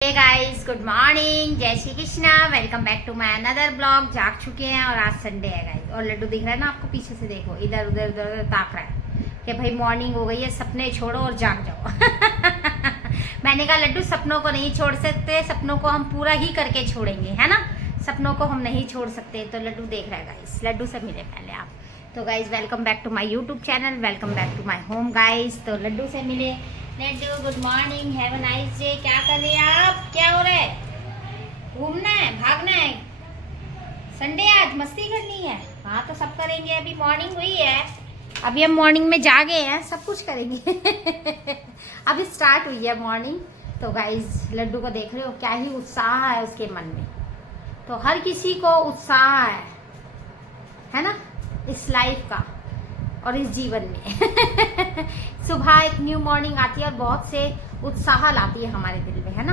Hey guys, good morning, जय Shri Krishna. Welcome back to my another blog. जाग चुके हैं और आज संडे है गाइस। और लड्डू दिख रहा है ना आपको पीछे से, देखो इधर उधर उधर उधर ताक रहा है कि भाई मॉर्निंग हो गई है, सपने छोड़ो और जाग जाओ। मैंने कहा लड्डू सपनों को नहीं छोड़ सकते, सपनों को हम पूरा ही करके छोड़ेंगे, है ना। सपनों को हम नहीं छोड़ सकते। तो लड्डू देख रहा है गाइस, लड्डू से मिले पहले आप। तो guys welcome back to my YouTube channel, welcome back to my home guys. तो लड्डू से मिले। Laddu good morning, have a nice day. क्या कर रहे हैं आप? क्या हो रहा है? घूमना है, भागना है? संडे आज मस्ती करनी है? हाँ तो सब करेंगे। अभी मॉर्निंग हुई है, अभी हम मॉर्निंग में जागे हैं, सब कुछ करेंगे। अभी स्टार्ट हुई है मॉर्निंग। तो गाइज लड्डू को देख रहे हो, क्या ही उत्साह है उसके मन में। तो हर किसी को उत्साह है ना, इस लाइफ का और इस जीवन में। सुबह एक न्यू मॉर्निंग आती है और बहुत से उत्साह लाती है हमारे दिल में, है ना।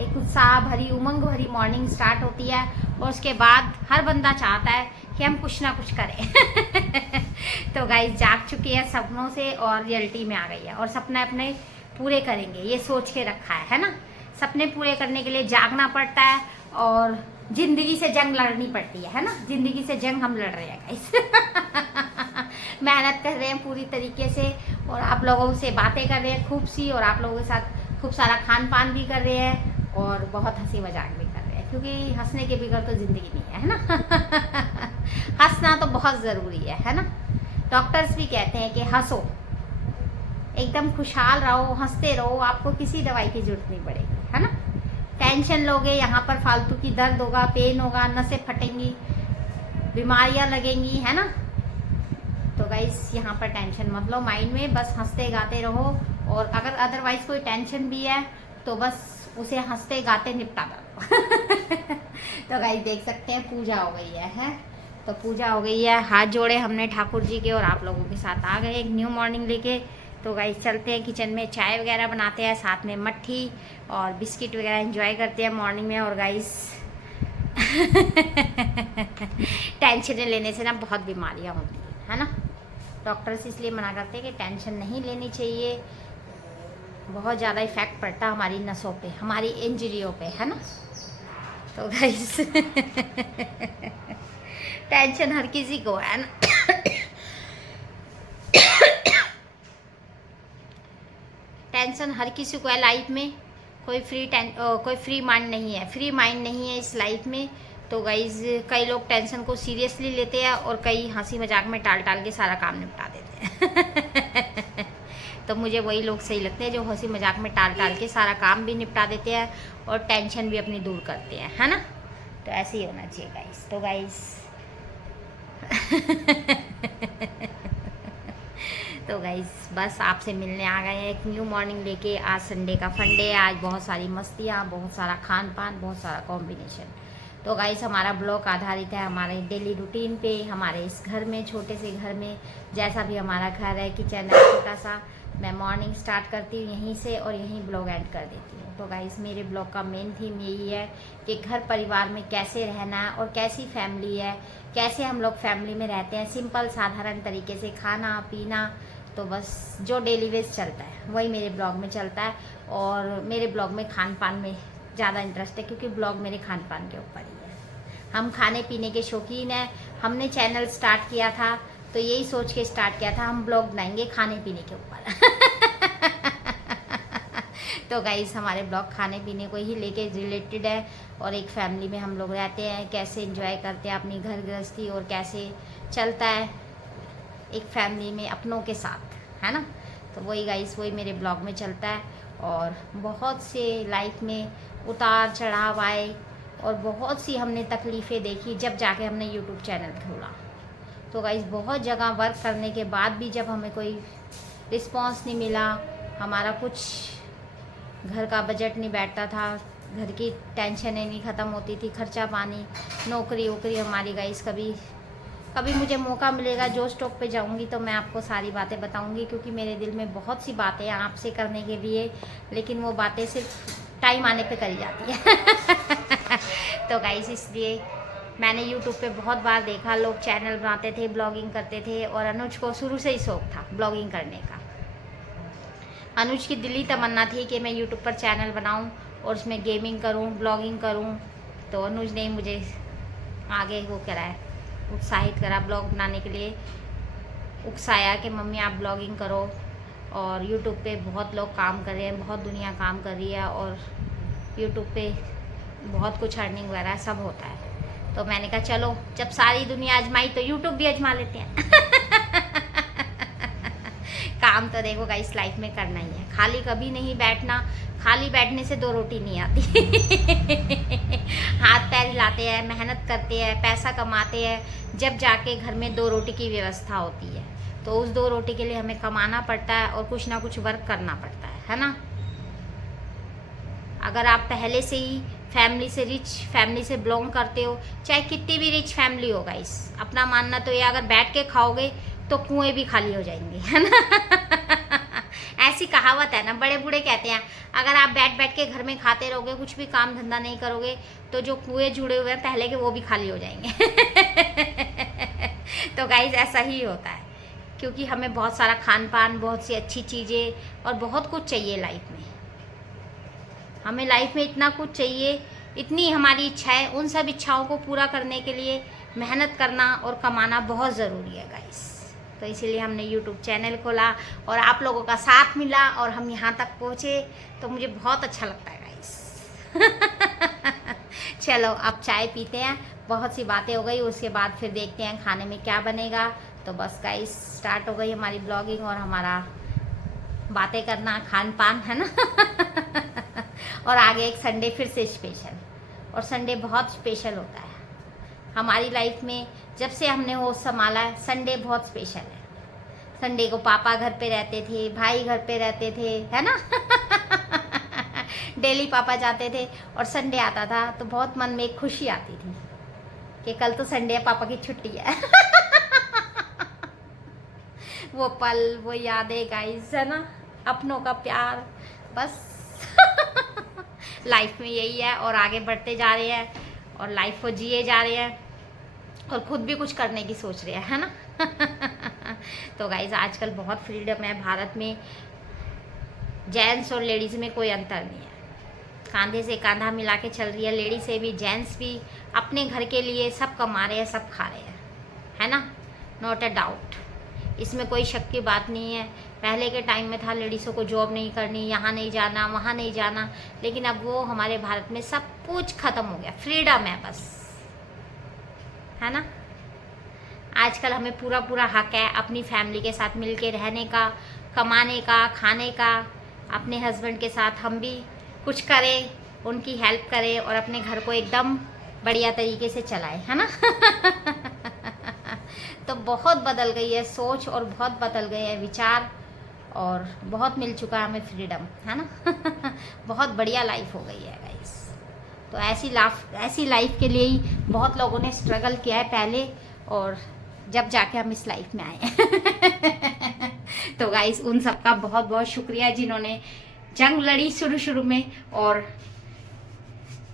एक उत्साह भरी, उमंग भरी मॉर्निंग स्टार्ट होती है और उसके बाद हर बंदा चाहता है कि हम कुछ ना कुछ करें। तो गाइस जाग चुकी है सपनों से और रियलिटी में आ गई है और सपने अपने पूरे करेंगे, ये सोच के रखा है ना। सपने पूरे करने के लिए जागना पड़ता है और जिंदगी से जंग लड़नी पड़ती है ना। जिंदगी से जंग हम लड़ रहे हैं गाइस। मेहनत कर रहे हैं पूरी तरीके से और आप लोगों से बातें कर रहे हैं खूब सी, और आप लोगों के साथ खूब सारा खान पान भी कर रहे हैं और बहुत हंसी मजाक भी कर रहे हैं, क्योंकि हंसने के बगैर तो ज़िंदगी नहीं है ना। हंसना तो बहुत ज़रूरी है ना। डॉक्टर्स भी कहते हैं कि हंसो, एकदम खुशहाल रहो, हंसते रहो, आपको किसी दवाई की जरूरत नहीं पड़ेगी, है ना। टेंशन लोगे यहाँ पर फालतू की, दर्द होगा, पेन होगा, नसें फटेंगी, बीमारियाँ लगेंगी, है ना। तो गाइस यहाँ पर टेंशन मत लो माइंड में, बस हंसते गाते रहो। और अगर अदरवाइज कोई टेंशन भी है तो बस उसे हंसते गाते निपटा दो। तो गाइस देख सकते हैं पूजा हो गई है। तो पूजा हो गई है, हाथ जोड़े हमने ठाकुर जी के और आप लोगों के साथ आ गए एक न्यू मॉर्निंग लेके। तो गाइस चलते हैं किचन में, चाय वगैरह बनाते हैं, साथ में मट्ठी और बिस्किट वगैरह एंजॉय करते हैं मॉर्निंग में। और गाइस टेंशन लेने से ना बहुत बीमारियाँ होती है ना। डॉक्टर्स इसलिए मना करते हैं कि टेंशन नहीं लेनी चाहिए, बहुत ज़्यादा इफ़ेक्ट पड़ता है हमारी नसों पे, हमारी इंजरियों पे, है ना। तो गाइस टेंशन हर किसी को है ना। टेंशन हर किसी को है लाइफ में। कोई फ्री माइंड नहीं है, फ्री माइंड नहीं है इस लाइफ में। तो गाइज कई लोग टेंशन को सीरियसली लेते हैं और कई हंसी मजाक में टाल टाल के सारा काम निपटा देते हैं। तो मुझे वही लोग सही लगते हैं जो हंसी मजाक में टाल टाल के सारा काम भी निपटा देते हैं और टेंशन भी अपनी दूर करते हैं, है ना। तो ऐसे ही होना चाहिए गाइज। तो गाइज तो गाइस बस आपसे मिलने आ गए हैं एक न्यू मॉर्निंग लेके। आज संडे का फंडे है, आज बहुत सारी मस्तियाँ, बहुत सारा खान पान, बहुत सारा कॉम्बिनेशन। तो गाइस हमारा ब्लॉग आधारित है हमारे डेली रूटीन पे, हमारे इस घर में, छोटे से घर में, जैसा भी हमारा घर है, किचन है छोटा सा। मैं मॉर्निंग स्टार्ट करती हूँ यहीं से और यहीं ब्लॉग एंड कर देती हूँ। तो गाइस मेरे ब्लॉग का मेन थीम यही है कि घर परिवार में कैसे रहना है और कैसी फैमिली है, कैसे हम लोग फैमिली में रहते हैं, सिंपल साधारण तरीके से खाना पीना। तो बस जो डेली वेज चलता है वही मेरे ब्लॉग में चलता है। और मेरे ब्लॉग में खान पान में ज़्यादा इंटरेस्ट है, क्योंकि ब्लॉग मेरे खान पान के ऊपर ही है। हम खाने पीने के शौकीन हैं। हमने चैनल स्टार्ट किया था तो यही सोच के स्टार्ट किया था, हम ब्लॉग बनाएंगे खाने पीने के ऊपर। तो गाइस हमारे ब्लॉग खाने पीने को ही लेके रिलेटेड है और एक फैमिली में हम लोग रहते हैं, कैसे एंजॉय करते हैं अपनी घर गृहस्थी और कैसे चलता है एक फैमिली में अपनों के साथ, है ना। तो वही गाइस वही मेरे ब्लॉग में चलता है। और बहुत से लाइफ में उतार चढ़ाव आए और बहुत सी हमने तकलीफ़ें देखी जब जाके हमने यूट्यूब चैनल खोला। तो गाइस बहुत जगह वर्क करने के बाद भी जब हमें कोई रिस्पांस नहीं मिला, हमारा कुछ घर का बजट नहीं बैठता था, घर की टेंशनें नहीं ख़त्म होती थी, खर्चा पानी, नौकरी वोकरी हमारी गाइस। कभी मुझे मौका मिलेगा जो स्टॉक पे जाऊंगी तो मैं आपको सारी बातें बताऊंगी, क्योंकि मेरे दिल में बहुत सी बातें हैं आपसे करने के लिए, लेकिन वो बातें सिर्फ टाइम आने पे करी जाती है। तो गाइस इसलिए मैंने यूट्यूब पे बहुत बार देखा लोग चैनल बनाते थे, ब्लॉगिंग करते थे, और अनुज को शुरू से ही शौक था ब्लॉगिंग करने का। अनुज की दिली तमन्ना थी कि मैं यूट्यूब पर चैनल बनाऊं और उसमें गेमिंग करूं, ब्लॉगिंग करूं। तो अनुज ने मुझे आगे वो करा है, उत्साहित करा ब्लॉग बनाने के लिए, उकसाया कि मम्मी आप ब्लॉगिंग करो। और यूट्यूब पे बहुत लोग काम कर रहे हैं, बहुत दुनिया काम कर रही है और यूट्यूब पे बहुत कुछ अर्निंग वगैरह सब होता है। तो मैंने कहा चलो जब सारी दुनिया आजमाई तो यूट्यूब भी आजमा लेते हैं। काम तो देखो गाइस लाइफ में करना ही है, खाली कभी नहीं बैठना। खाली बैठने से 2 रोटी नहीं आती। हाथ पैर हिलाते हैं, मेहनत करते हैं, पैसा कमाते हैं, जब जाके घर में 2 रोटी की व्यवस्था होती है। तो उस 2 रोटी के लिए हमें कमाना पड़ता है और कुछ ना कुछ वर्क करना पड़ता है ना। अगर आप पहले से ही फैमिली से, रिच फैमिली से बिलोंग करते हो, चाहे कितनी भी रिच फैमिली हो गाइस, अपना मानना तो ये अगर बैठ के खाओगे तो कुएं भी खाली हो जाएंगे, है ना। ऐसी कहावत है ना, बड़े बूढ़े कहते हैं अगर आप बैठ बैठ के घर में खाते रहोगे, कुछ भी काम धंधा नहीं करोगे, तो जो कुएं जुड़े हुए हैं पहले के वो भी खाली हो जाएंगे। तो गाइस ऐसा ही होता है, क्योंकि हमें बहुत सारा खान पान, बहुत सी अच्छी चीज़ें और बहुत कुछ चाहिए लाइफ में। हमें लाइफ में इतना कुछ चाहिए, इतनी हमारी इच्छा है, उन सब इच्छाओं को पूरा करने के लिए मेहनत करना और कमाना बहुत ज़रूरी है गाइस। तो इसीलिए हमने YouTube चैनल खोला और आप लोगों का साथ मिला और हम यहाँ तक पहुँचे, तो मुझे बहुत अच्छा लगता है गाइस। चलो अब चाय पीते हैं, बहुत सी बातें हो गई, उसके बाद फिर देखते हैं खाने में क्या बनेगा। तो बस गाइस स्टार्ट हो गई हमारी ब्लॉगिंग और हमारा बातें करना, खान पान, है ना। और आगे एक संडे फिर से स्पेशल, और संडे बहुत स्पेशल होता है हमारी लाइफ में। जब से हमने होश संभाला है, संडे बहुत स्पेशल है। संडे को पापा घर पे रहते थे, भाई घर पे रहते थे, है ना। डेली पापा जाते थे और संडे आता था तो बहुत मन में एक खुशी आती थी कि कल तो संडे है, पापा की छुट्टी है। वो पल, वो यादें गाइस, है ना, अपनों का प्यार, बस। लाइफ में यही है और आगे बढ़ते जा रहे हैं और लाइफ को जिए जा रहे हैं और खुद भी कुछ करने की सोच रहे हैं, है ना। तो गाइज आजकल बहुत फ्रीडम है भारत में, जेंट्स और लेडीज़ में कोई अंतर नहीं है, कंधे से कंधा मिला के चल रही है। लेडीज से भी, जेंट्स भी अपने घर के लिए सब कमा रहे हैं, सब खा रहे हैं, है ना, नॉट अ डाउट, इसमें कोई शक की बात नहीं है। पहले के टाइम में था लेडीज़ों को जॉब नहीं करनी, यहाँ नहीं जाना, वहाँ नहीं जाना, लेकिन अब वो हमारे भारत में सब कुछ ख़त्म हो गया, फ्रीडम है बस, है ना। आजकल हमें पूरा पूरा हक है अपनी फैमिली के साथ मिल के रहने का, कमाने का, खाने का। अपने हस्बैंड के साथ हम भी कुछ करें, उनकी हेल्प करें और अपने घर को एकदम बढ़िया तरीके से चलाएं, है ना। तो बहुत बदल गई है सोच और बहुत बदल गए हैं विचार और बहुत मिल चुका है हमें फ्रीडम, है ना। बहुत बढ़िया लाइफ हो गई है गाइस। तो ऐसी लाइफ के लिए ही बहुत लोगों ने स्ट्रगल किया है पहले, और जब जाके हम इस लाइफ में आए हैं। तो गाइस उन सबका बहुत बहुत शुक्रिया जिन्होंने जंग लड़ी शुरू में और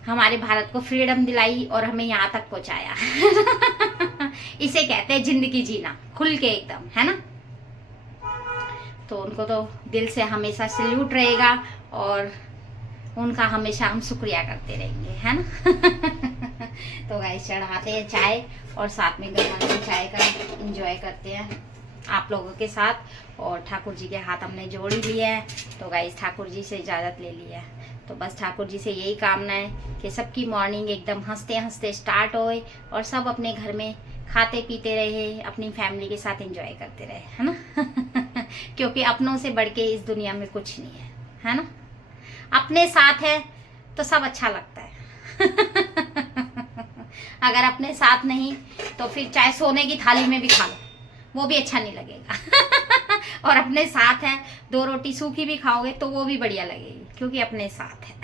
हमारे भारत को फ्रीडम दिलाई और हमें यहाँ तक पहुँचाया। इसे कहते हैं जिंदगी जीना खुल के एकदम, है ना। तो उनको तो दिल से हमेशा सैल्यूट रहेगा और उनका हमेशा हम शुक्रिया करते रहेंगे, है ना। तो गाइस चढ़ाते हैं चाय और साथ में गर्मा चाय का एंजॉय करते हैं आप लोगों के साथ। और ठाकुर जी के हाथ हमने जोड़ ही लिए हैं, तो गाइस ठाकुर जी से इजाज़त ले ली है। तो बस ठाकुर जी से यही कामना है कि सबकी मॉर्निंग एकदम हंसते हंसते स्टार्ट होए और सब अपने घर में खाते पीते रहे, अपनी फैमिली के साथ एंजॉय करते रहे, है ना। क्योंकि अपनों से बढ़ के इस दुनिया में कुछ नहीं है ना। अपने साथ है तो सब अच्छा लगता है। अगर अपने साथ नहीं तो फिर चाहे सोने की थाली में भी खा लो, वो भी अच्छा नहीं लगेगा। और अपने साथ है, 2 रोटी सूखी भी खाओगे तो वो भी बढ़िया लगेगी, क्योंकि अपने साथ है।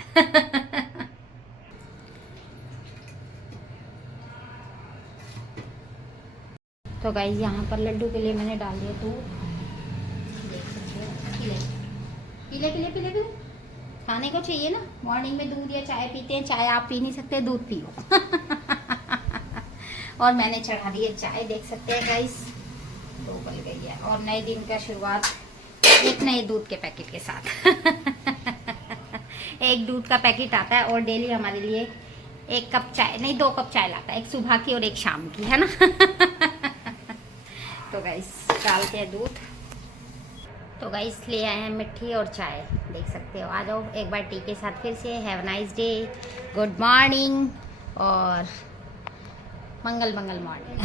तो गाइस यहाँ पर लड्डू के लिए मैंने डाल दिया दूध, देख सकते हो। पीले खाने को चाहिए ना, मॉर्निंग में दूध या चाय पीते हैं, चाय आप पी नहीं सकते, दूध पियो। और मैंने चढ़ा दी है चाय, देख सकते हैं गाइस, 2 उबल गई है। और नए दिन का शुरुआत एक नए दूध के पैकेट के साथ। एक दूध का पैकेट आता है और डेली हमारे लिए 1 कप चाय नहीं 2 कप चाय लाता है, एक सुबह की और एक शाम की, है ना। तो गाइस डालते हैं दूध। तो गाइस ले आए हैं मिट्टी और चाय, देख सकते हो। आ जाओ एक बार टी के साथ फिर से। Have nice day, good morning और मंगल मॉर्निंग।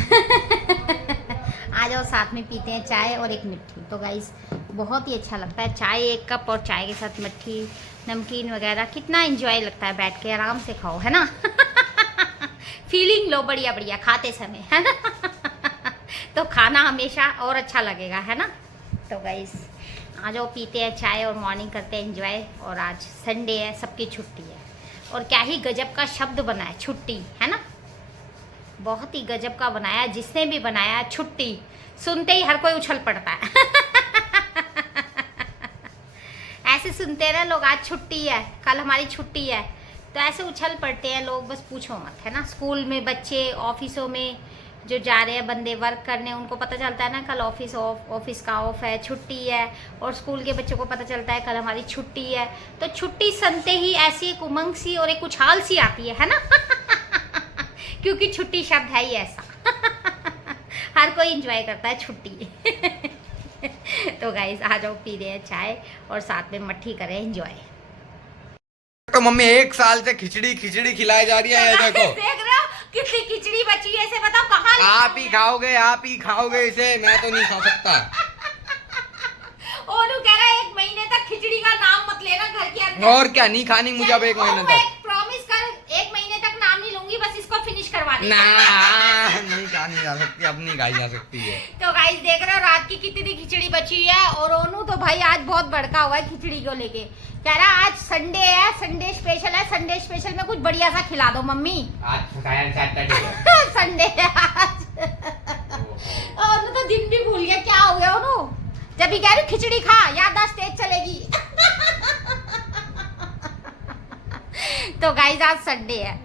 आ जाओ साथ में पीते हैं चाय और एक मिट्टी। तो गाइस बहुत ही अच्छा लगता है चाय 1 कप और चाय के साथ मिट्टी नमकीन वगैरह, कितना एंजॉय लगता है, बैठ के आराम से खाओ, है ना। फीलिंग लो बढ़िया बढ़िया खाते समय, है ना। तो खाना हमेशा और अच्छा लगेगा, है ना। तो गाइस आ जाओ पीते हैं चाय और मॉर्निंग करते हैं एंजॉय। और आज संडे है, सबकी छुट्टी है। और क्या ही गजब का शब्द बना है छुट्टी, है ना। बहुत ही गजब का बनाया, जिसने भी बनाया छुट्टी सुनते ही हर कोई उछल पड़ता है। ऐसे सुनते रहे लोग, आज छुट्टी है, कल हमारी छुट्टी है, तो ऐसे उछल पड़ते हैं लोग, बस पूछो मत, है ना। स्कूल में बच्चे, ऑफिसों में जो जा रहे हैं बंदे वर्क करने, उनको पता चलता है ना कल ऑफिस का ऑफ है, छुट्टी है। और स्कूल के बच्चों को पता चलता है कल हमारी छुट्टी है। तो छुट्टी सुनते ही ऐसी एक उमंग सी और एक उछाल सी आती है ना। क्योंकि छुट्टी शब्द है ही ऐसा। हर कोई एंजॉय करता है छुट्टी। तो गाइस आ जाओ पी रहे हैं चाय और साथ में मट्ठी करें एंजॉय। तो मम्मी 1 साल से खिचड़ी खिलाई जा रही है। तो देख रहे हो कितनी खिचड़ी बची है, इसे बताओ कहाँ आप ही खाओगे इसे, मैं तो नहीं खा सकता। ओनू कह रहा है 1 महीने तक खिचड़ी का नाम मत लेना घर के अंदर। और क्या, नहीं खानी मुझे अब 1 महीने तक। प्रॉमिस कर 1 महीने तक नाम नहीं लूंगी, बस इसको फिनिश करवा दे। नहीं खानी जा सकती, अब नहीं खाई जा सकती है। तो गाइस देख रहे हो रात की कितनी खिचड़ी बची है। और ओनू तो भाई आज बहुत भड़का हुआ है खिचड़ी को लेके, कह रहा आज संडे है, संडे स्पेशल है, संडे स्पेशल में कुछ बढ़िया सा खिला दो मम्मी। आज सैटरडे है। संडे है आज। ओनू तो दिन भी भूल गया, क्या हो गया ओनू, जब भी कह रही खिचड़ी खा याददाश्त तेज चलेगी। तो गाइस आज संडे है,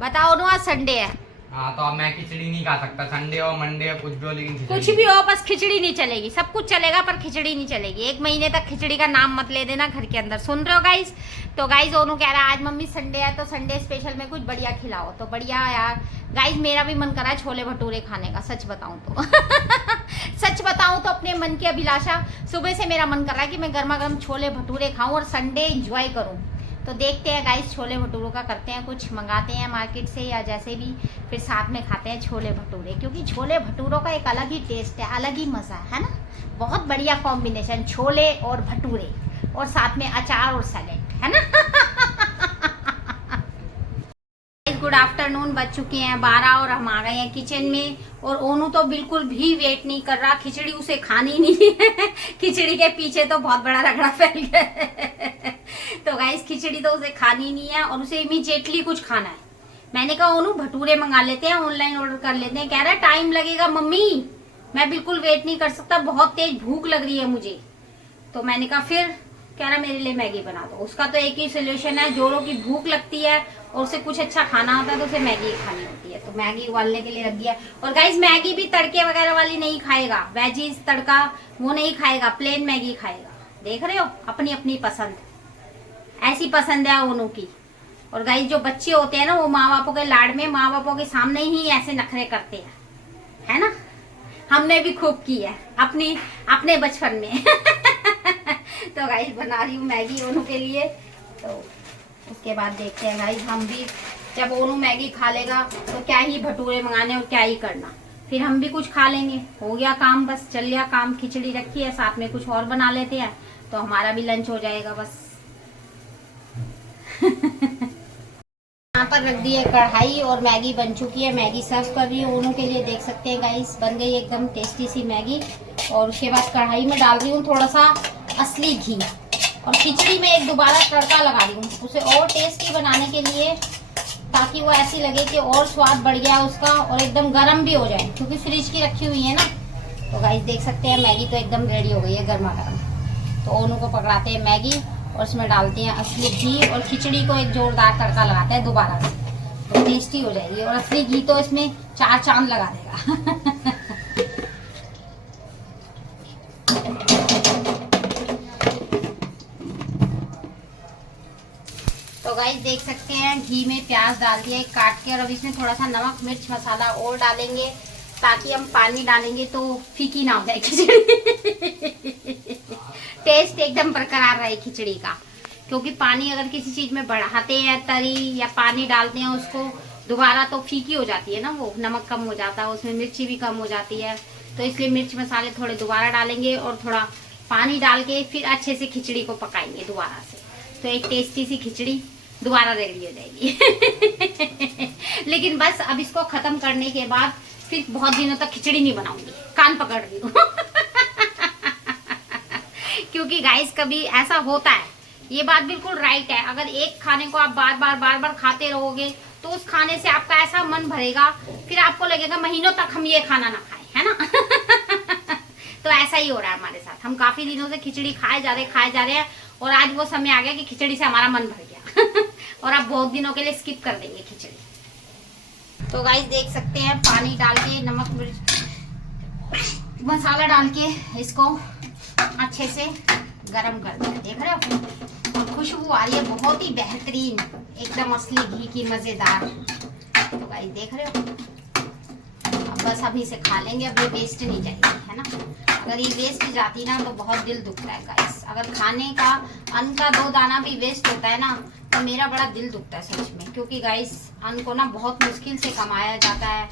बताओ ओनू आज संडे है। हाँ तो अब मैं खिचड़ी नहीं खा सकता, संडे हो मंडे हो कुछ भी हो, लेकिन कुछ भी हो बस खिचड़ी नहीं चलेगी। सब कुछ चलेगा पर खिचड़ी नहीं चलेगी। 1 महीने तक खिचड़ी का नाम मत ले देना घर के अंदर, सुन रहे हो गाइस। तो गाइस ओनू कह रहा है आज मम्मी संडे है तो संडे स्पेशल में कुछ बढ़िया खिलाओ। तो बढ़िया यार गाइस, मेरा भी मन कर रहा है छोले भटूरे खाने का, सच बताऊं तो। सच बताऊं तो अपने मन की अभिलाषा, सुबह से मेरा मन कर रहा है कि मैं गर्मा गर्म छोले भटूरे खाऊं और संडे एंजॉय करूं। तो देखते हैं गाइस छोले भटूरों का करते हैं कुछ, मंगाते हैं मार्केट से या जैसे भी, फिर साथ में खाते हैं छोले भटूरे। क्योंकि छोले भटूरों का एक अलग ही टेस्ट है, अलग ही मज़ा है ना। बहुत बढ़िया कॉम्बिनेशन, छोले और भटूरे और साथ में अचार और सैलेड, है ना। गुड आफ्टरनून, बज चुके हैं 12 और हम आ गए हैं किचन में। और ओनू तो बिल्कुल भी वेट नहीं कर रहा, खिचड़ी उसे खानी नहीं है। खिचड़ी के पीछे तो बहुत बड़ा रगड़ा फैल गया है। तो गाइस खिचड़ी तो उसे खानी नहीं है और उसे इमीडिएटली कुछ खाना है। मैंने कहा ओनू भटूरे मंगा लेते हैं, ऑनलाइन ऑर्डर कर लेते हैं। कह रहा है टाइम लगेगा मम्मी, मैं बिल्कुल वेट नहीं कर सकता, बहुत तेज भूख लग रही है मुझे। तो मैंने कहा फिर, कह रहा मेरे लिए मैगी बना दो। उसका तो एक ही सोल्यूशन है, जोरों की भूख लगती है और उसे कुछ अच्छा खाना होता है तो उसे मैगी खानी होती है। तो मैगी उबालने के लिए रख दिया। और गाइस मैगी भी तड़के वगैरह वाली नहीं खाएगा, वेजीज तड़का वो नहीं खाएगा, प्लेन मैगी खाएगा। देख रहे हो अपनी अपनी पसंद, ऐसी पसंद है ओनू की। और गाइस जो बच्चे होते हैं ना वो माँ बापों के लाड में माँ बापों के सामने ही ऐसे नखरे करते हैं, है ना। हमने भी खूब की है अपने बचपन में। तो गाइस बना रही हूँ मैगी ओनू के लिए। तो उसके बाद देखते हैं गाइस, हम भी जब ओनू मैगी खा लेगा तो क्या ही भटूरे मंगाने और क्या ही करना, फिर हम भी कुछ खा लेंगे। हो गया काम, बस चल गया काम। खिचड़ी रखी है, साथ में कुछ और बना लेते हैं तो हमारा भी लंच हो जाएगा बस। यहाँ पर रख दी है कढ़ाई और मैगी बन चुकी है। मैगी सर्व कर रही हूँ ओनू के लिए, देख सकते हैं गाइस बन गई एकदम टेस्टी सी मैगी। और उसके बाद कढ़ाई में डाल रही हूँ थोड़ा सा असली घी और खिचड़ी में एक दोबारा तड़का लगा रही हूँ उसे और टेस्टी बनाने के लिए, ताकि वो ऐसी लगे कि और स्वाद बढ़ गया उसका और एकदम गर्म भी हो जाए, क्योंकि फ्रिज की रखी हुई है ना। तो गाइस देख सकते हैं मैगी तो एकदम रेडी हो गई है गर्मा गर्म। तो ओनू को पकड़ाते हैं मैगी और उसमें डालते हैं असली घी और खिचड़ी को एक जोरदार तड़का लगाते हैं दोबारा से, तो टेस्टी हो जाएगी। और असली घी तो इसमें 4 चांद लगा देगा। गाइस देख सकते हैं घी में प्याज डाल दिया है काट के, और अब इसमें थोड़ा सा नमक मिर्च मसाला और डालेंगे ताकि हम पानी डालेंगे तो फीकी ना हो जाए खिचड़ी। टेस्ट एकदम बरकरार रहे खिचड़ी का, क्योंकि पानी अगर किसी चीज में बढ़ाते हैं तरी या पानी डालते हैं उसको दोबारा तो फीकी हो जाती है ना, वो नमक कम हो जाता है, उसमें मिर्ची भी कम हो जाती है। तो इसलिए मिर्च मसाले थोड़े दोबारा डालेंगे और थोड़ा पानी डाल के फिर अच्छे से खिचड़ी को पकाएंगे दोबारा से, तो एक टेस्टी सी खिचड़ी दोबारा रेडी हो जाएगी। लेकिन बस अब इसको खत्म करने के बाद फिर बहुत दिनों तक खिचड़ी नहीं बनाऊंगी, कान पकड़ रही हूँ। क्योंकि गाइस कभी ऐसा होता है, ये बात बिल्कुल राइट है, अगर एक खाने को आप बार बार खाते रहोगे तो उस खाने से आपका ऐसा मन भरेगा, फिर आपको लगेगा महीनों तक हम ये खाना ना खाएं, है ना। तो ऐसा ही हो रहा है हमारे साथ, हम काफी दिनों से खिचड़ी खाए जा रहे हैं और आज वो समय आ गया कि खिचड़ी से हमारा मन भर गया। और अब बहुत दिनों के लिए स्किप कर देंगे खिचड़ी। तो गाइस देख सकते हैं पानी डाल के नमक मिर्च मसाला डाल के इसको अच्छे से गरम कर दिया, देख रहे हो, और खुशबू आ रही है बहुत ही बेहतरीन, एकदम असली घी की मजेदार। तो गाइस देख रहे हो, अब बस अभी से खा लेंगे, अब ये वेस्ट नहीं जाएगी, है ना। अगर ये वेस्ट जाती ना तो बहुत दिल दुखता है गाइस, अगर खाने का अन्न का 2 दाना भी वेस्ट होता है ना तो मेरा बड़ा दिल दुखता है सच में, क्योंकि गाइस अन्न को ना बहुत मुश्किल से कमाया जाता है,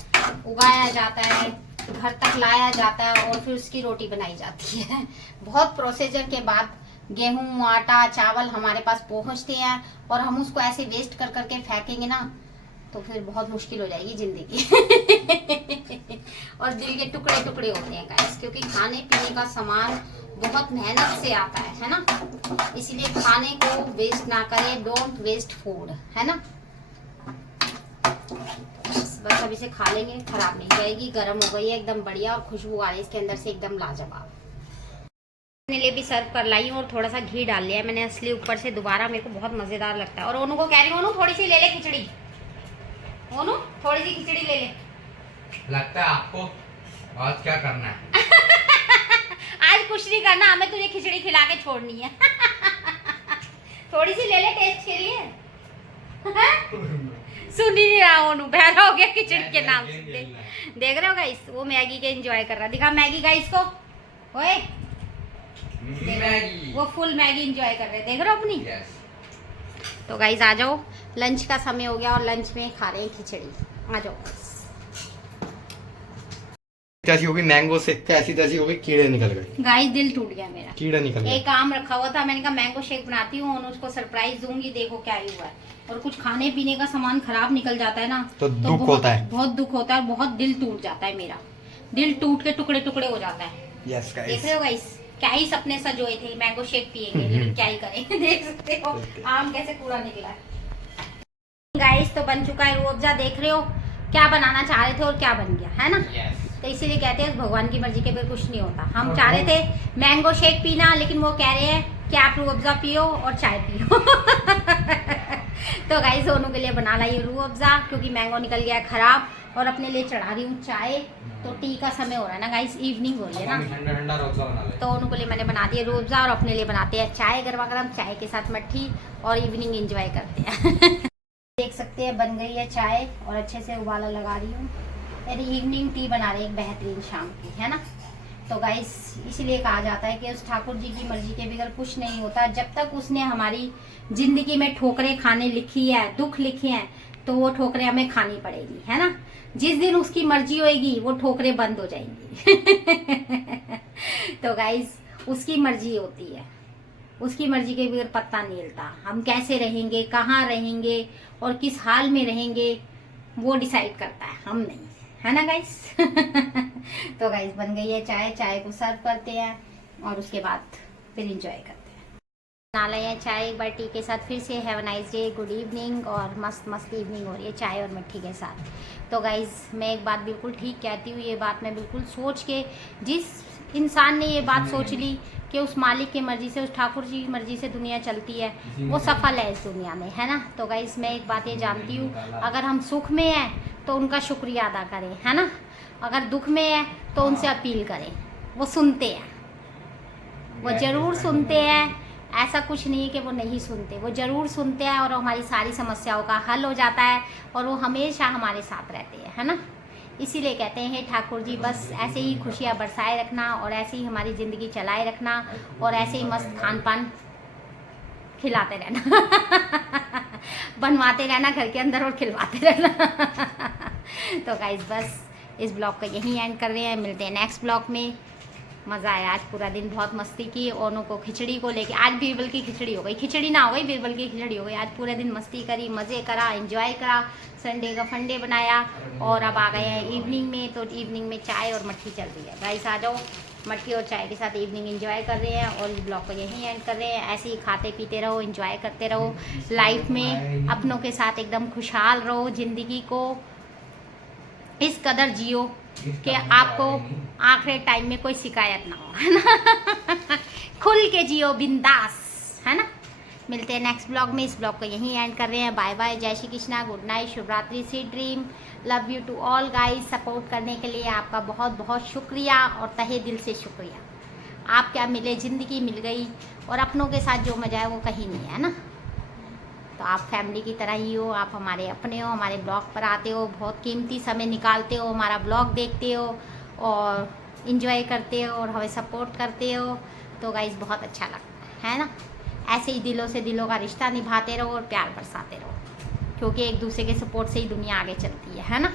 उगाया जाता है, घर तक लाया जाता है और फिर उसकी रोटी बनाई जाती है। बहुत प्रोसीजर के बाद गेहूं आटा चावल हमारे पास पहुंचते हैं और हम उसको ऐसे वेस्ट कर करके फेंकेंगे ना तो फिर बहुत मुश्किल हो जाएगी जिंदगी। और दिल के टुकड़े टुकड़े होते हैं गाइस, क्योंकि खाने पीने का सामान बहुत मेहनत से आता है ना, इसलिए खाने को वेस्ट ना करें, डोंट वेस्ट फूड, है ना। बस अभी से खा लेंगे, खराब नहीं जाएगी, गर्म हो गई है एकदम बढ़िया और खुशबू आ रही है इसके अंदर से एकदम लाजवाब। अपने लिए भी सर्व कर लाई हूँ और थोड़ा सा घी डाल लिया है मैंने असली ऊपर से, दोबारा मेरे को बहुत मजेदार लगता है। और ओनू को कह रही हूँ ओनू थोड़ी सी ले ले खिचड़ी, ओनू थोड़ी सी खिचड़ी ले ले। लगता है आपको आज क्या करना है? आज कुछ नहीं करना, हमें तुझे खिचड़ी खिला के छोड़नी है। थोड़ी सी ले ले टेस्ट के लिए। सुन ही नहीं रहा ओनू, बहरा हो गया खिचड़ी के नाम से। देख रहे हो गाइस, वो मैगी के एंजॉय कर रहा, दिखा मैगी गाइस को, ओए मैगी, वो फुल मैगी एंजॉय कर रहे, देख रहे हो अपनी। तो गाइस आ जाओ, लंच का समय हो गया और लंच में खा रहे हैं खिचड़ी, आ जाओ। कैसी होगी मैंगो शेक, कैसी तैसी होगी, कीड़े निकल गए गाइस दिल टूट गया मेरा, कीड़ा निकल गया। एक आम रखा हुआ था, मैंने कहा मैंगो शेक बनाती हूँ और उसको सरप्राइज दूंगी, देखो क्या ही हुआ है। और कुछ खाने पीने का सामान खराब निकल जाता है ना तो दुख होता है, बहुत दुख होता है, बहुत दिल टूट जाता है मेरा, दिल टूट के टुकड़े टुकड़े हो जाता है। यस गाइस, देख रहे हो गाइस, क्या ही सपने सजोए थे, मैंगो शेक पिएंगे, लेकिन क्या ही करें। देख सकते हो आम कैसे पूरा निकला है। गाइस तो बन चुका है रूह अफ़ज़ा, देख रहे हो क्या बनाना चाह रहे थे और क्या बन गया, है ना। तो इसीलिए कहते हैं भगवान की मर्जी के बगैर कुछ नहीं होता। हम चाह रहे थे मैंगो शेक पीना, लेकिन वो कह रहे हैं कि आप रूह अफ़ज़ा पियो और चाय पियो। तो गाइस दोनों के लिए बना लाई रूह अफ़ज़ा, क्योंकि मैंगो निकल गया खराब, और अपने लिए चढ़ा रही हूँ चाय। तो टी का समय हो रहा है ना गाइस, इवनिंग हो रही है ना, ठंडा रूह अफ़ज़ा बना ले। तो उनको लिए मैंने बना दिया रूह अफ़ज़ा और अपने लिए बनाते हैं चाय गरमा गरम, चाय के साथ मट्ठी, और इवनिंग एंजॉय करते हैं। देख सकते हैं बन गई है चाय और अच्छे से उबाला लगा रही हूँ, मेरी इवनिंग टी बना रही है एक बेहतरीन शाम की, है ना। तो गाइस इसलिए कहा जाता है कि उस ठाकुर जी की मर्जी के बगैर कुछ नहीं होता, जब तक उसने हमारी जिंदगी में ठोकरें खाने लिखी है, दुख लिखे हैं, तो वो ठोकरें हमें खानी पड़ेगी, है ना। जिस दिन उसकी मर्जी होएगी वो ठोकरें बंद हो जाएंगी। तो गाइस उसकी मर्जी होती है, उसकी मर्जी के बगैर पत्ता नहीं हिलता। हम कैसे रहेंगे, कहाँ रहेंगे और किस हाल में रहेंगे, वो डिसाइड करता है, हम नहीं, है ना गाइस। तो गाइस बन गई है चाय, चाय को सर्व करते हैं और उसके बाद फिर एंजॉय करते हैं। बना लिया है चाय एक बार टी के साथ, फिर से have a nice day, good evening, और मस्त मस्त इवनिंग हो रही है चाय और मिट्टी के साथ। तो गाइस मैं एक बात बिल्कुल ठीक कहती हूँ, ये बात मैं बिल्कुल सोच के, जिस इंसान ने ये बात सोच ली कि उस मालिक की मर्जी से, उस ठाकुर जी की मर्जी से दुनिया चलती है, वो सफल है इस दुनिया में, है ना। तो गाइस मैं एक बात ये जानती हूँ, अगर हम सुख में हैं तो उनका शुक्रिया अदा करें, है ना। अगर दुख में है तो उनसे अपील करें, वो सुनते हैं, वो ज़रूर सुनते हैं, ऐसा कुछ नहीं है कि वो नहीं सुनते, वो ज़रूर सुनते हैं और हमारी सारी समस्याओं का हल हो जाता है और वो हमेशा हमारे साथ रहते हैं, है ना। इसीलिए कहते हैं ठाकुर जी बस ऐसे ही खुशियाँ बरसाए रखना और ऐसे ही हमारी ज़िंदगी चलाए रखना और ऐसे ही मस्त खान पान खिलाते रहना बनवाते रहना घर के अंदर और खिलवाते रहना तो गाइस बस इस ब्लॉग का यहीं एंड कर रहे हैं, मिलते हैं नेक्स्ट ब्लॉग में। मज़ा आया, आज पूरा दिन बहुत मस्ती की। ओनू को खिचड़ी को लेके, आज बीरबल की खिचड़ी हो गई, खिचड़ी ना हो गई बीरबल की खिचड़ी हो गई। आज पूरे दिन मस्ती करी, मज़े करा, एंजॉय करा, संडे का फंडे बनाया और अब आ गए हैं इवनिंग में। तो इवनिंग में चाय और मट्ठी चल रही है। गाइस आ जाओ, मट्ठी और चाय के साथ इवनिंग एंजॉय कर रहे हैं और इस ब्लॉग को यहीं एंड कर रहे हैं। ऐसे ही खाते पीते रहो, एंजॉय करते रहो, लाइफ में अपनों के साथ एकदम खुशहाल रहो, ज़िंदगी को इस कदर जियो कि आपको आखिरी टाइम में कोई शिकायत ना हो, है ना खुल के जियो बिंदास, है ना। मिलते हैं नेक्स्ट ब्लॉग में। इस ब्लॉग को यहीं एंड कर रहे हैं। बाय बाय, जय श्री कृष्णा, गुड नाइट, शुभ रात्रि, sweet dream, love you to all guys. Support करने के लिए आपका बहुत बहुत शुक्रिया और तहे दिल से शुक्रिया। आप क्या मिले, ज़िंदगी मिल गई और अपनों के साथ जो मजा है वो कहीं नहीं है ना। तो आप फैमिली की तरह ही हो, आप हमारे अपने हो, हमारे ब्लॉग पर आते हो, बहुत कीमती समय निकालते हो, हमारा ब्लॉग देखते हो और इन्जॉय करते हो और हमें सपोर्ट करते हो। तो गाइस बहुत अच्छा लगता है ना। ऐसे ही दिलों से दिलों का रिश्ता निभाते रहो और प्यार बरसाते रहो, क्योंकि एक दूसरे के सपोर्ट से ही दुनिया आगे चलती है ना।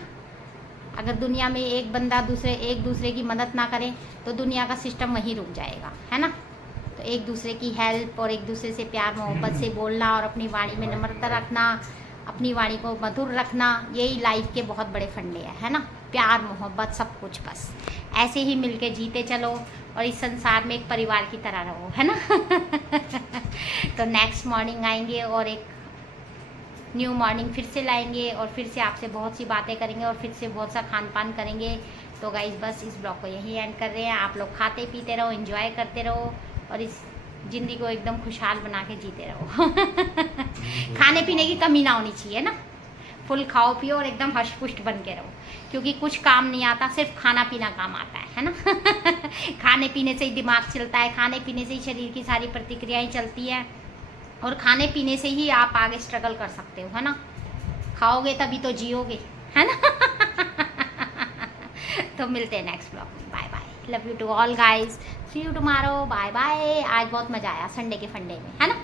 अगर दुनिया में एक बंदा एक दूसरे की मदद ना करे तो दुनिया का सिस्टम वहीं रुक जाएगा, है ना। तो एक दूसरे की हेल्प और एक दूसरे से प्यार मोहब्बत से बोलना और अपनी वाणी में नम्रता रखना, अपनी वाणी को मधुर रखना, यही लाइफ के बहुत बड़े फंडे हैं, है ना। प्यार मोहब्बत सब कुछ, बस ऐसे ही मिलके जीते चलो और इस संसार में एक परिवार की तरह रहो, है ना तो नेक्स्ट मॉर्निंग आएंगे और एक न्यू मॉर्निंग फिर से लाएंगे और फिर से आपसे बहुत सी बातें करेंगे और फिर से बहुत सा खान पान करेंगे। तो गाइस बस इस ब्लॉग को यहीं एंड कर रहे हैं। आप लोग खाते पीते रहो, एंजॉय करते रहो और इस ज़िंदगी को एकदम खुशहाल बना के जीते रहो खाने पीने की कमी ना होनी चाहिए ना। फुल खाओ पियो और एकदम हष्ट पुष्ट बन के रहो, क्योंकि कुछ काम नहीं आता, सिर्फ खाना पीना काम आता है ना खाने पीने से ही दिमाग चलता है, खाने पीने से ही शरीर की सारी प्रतिक्रियाएं चलती हैं और खाने पीने से ही आप आगे स्ट्रगल कर सकते हो, है ना। खाओगे तभी तो जियोगे, है ना तो मिलते हैं नेक्स्ट ब्लॉग में। Bye bye, love you to all guys, see you tomorrow, bye bye. आज बहुत मज़ा आया संडे के फंडे में, है ना।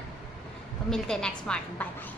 तो मिलते हैं नेक्स्ट मॉर्निंग, बाय बाय।